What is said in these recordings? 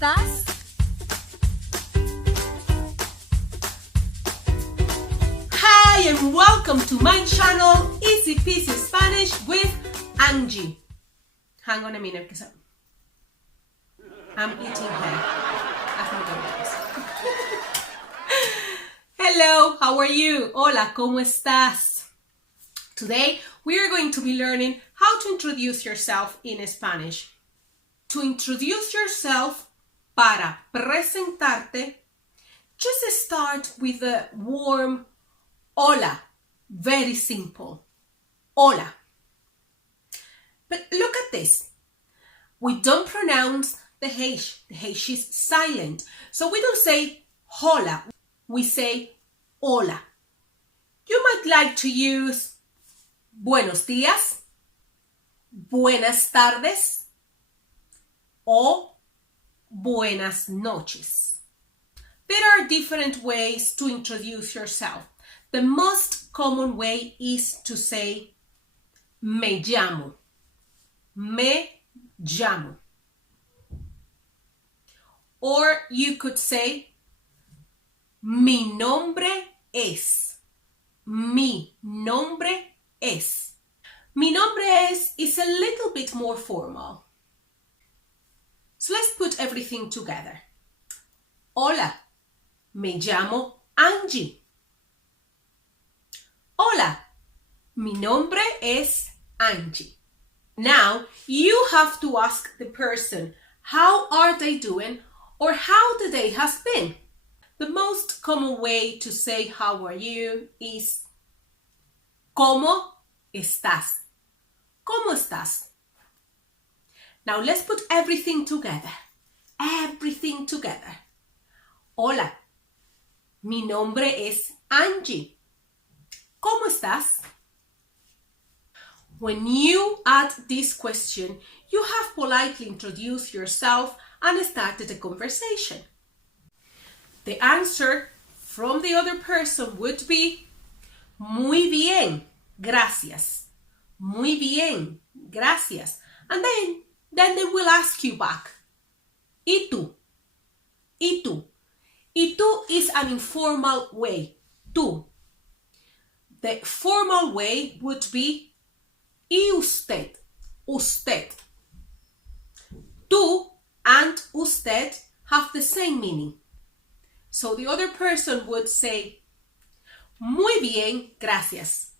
estás? Hi and welcome to my channel, Easy Peasy Spanish with Angie. Hang on a minute because I'm eating hair. Hello, how are you? Hola, ¿cómo estás? Today we are going to be learning how to introduce yourself in Spanish. To introduce yourself, para presentarte, just start with the warm hola. Very simple. Hola. But look at this. We don't pronounce the H. The H is silent. So we don't say hola. We say hola. You might like to use buenos días, buenas tardes, o buenas noches. There are different ways to introduce yourself. The most common way is to say me llamo. Me llamo. Or you could say mi nombre es. Mi nombre es. Mi nombre es is a little bit more formal. So let's put everything together. Hola, me llamo Angie. Hola, mi nombre es Angie. Now you have to ask the person, how are they doing or how the day has been? The most common way to say how are you is ¿Cómo estás? ¿Cómo estás? Now let's put everything together. Everything together. Hola, mi nombre es Angie. ¿Cómo estás? When you add this question, you have politely introduced yourself and started a conversation. The answer from the other person would be muy bien, gracias. Muy bien, gracias. And then they will ask you back, ¿y tú? ¿Y tú? ¿Y tú is an informal way. Tú. The formal way would be ¿y usted? Usted. Tú and usted have the same meaning. So the other person would say muy bien, gracias.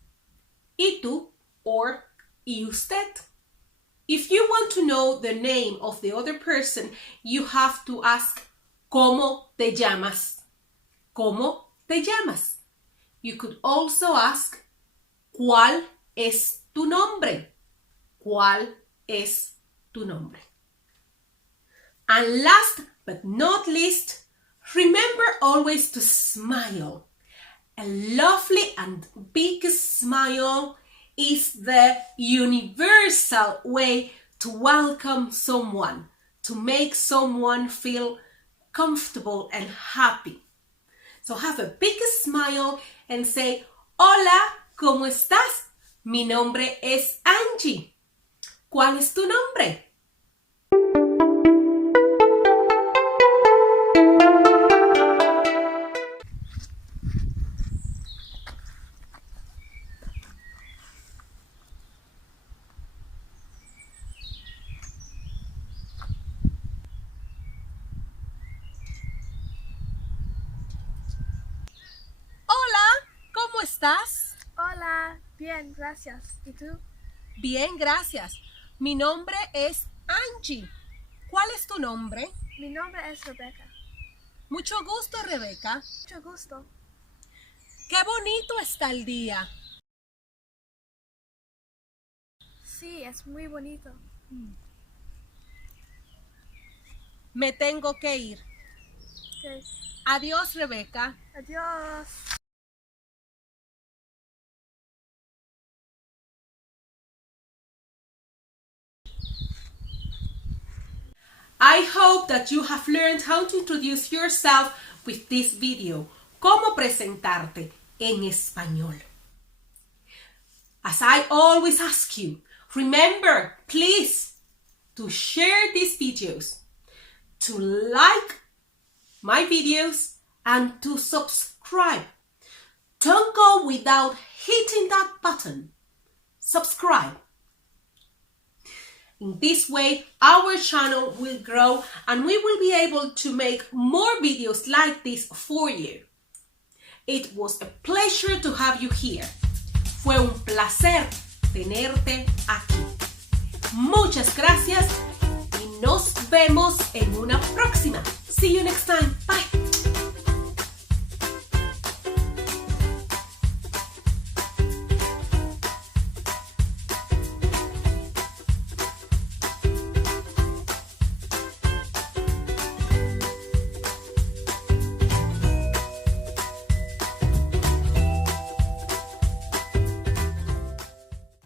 ¿Y tú? Or ¿y usted? If you want to know the name of the other person, you have to ask ¿Cómo te llamas? ¿Cómo te llamas? You could also ask ¿Cuál es tu nombre? ¿Cuál es tu nombre? And last but not least, remember always to smile. A lovely and big smile is the universal way to welcome someone, to make someone feel comfortable and happy. So have a big smile and say, Hola, ¿cómo estás? Mi nombre es Angie. ¿Cuál es tu nombre? ¿Cómo estás? Hola, bien, gracias. ¿Y tú? Bien, gracias. Mi nombre es Angie. ¿Cuál es tu nombre? Mi nombre es Rebeca. Mucho gusto, Rebeca. Mucho gusto. Qué bonito está el día. Sí, es muy bonito. Me tengo que ir. Okay. Adiós, Rebeca. Adiós. I hope that you have learned how to introduce yourself with this video. Cómo presentarte en español. As I always ask you, remember, please, to share these videos. to like my videos and to subscribe. Don't go without hitting that button. Subscribe. In this way, our channel will grow and we will be able to make more videos like this for you. It was a pleasure to have you here. Fue un placer tenerte aquí. Muchas gracias y nos vemos en una próxima. See you next time. Bye.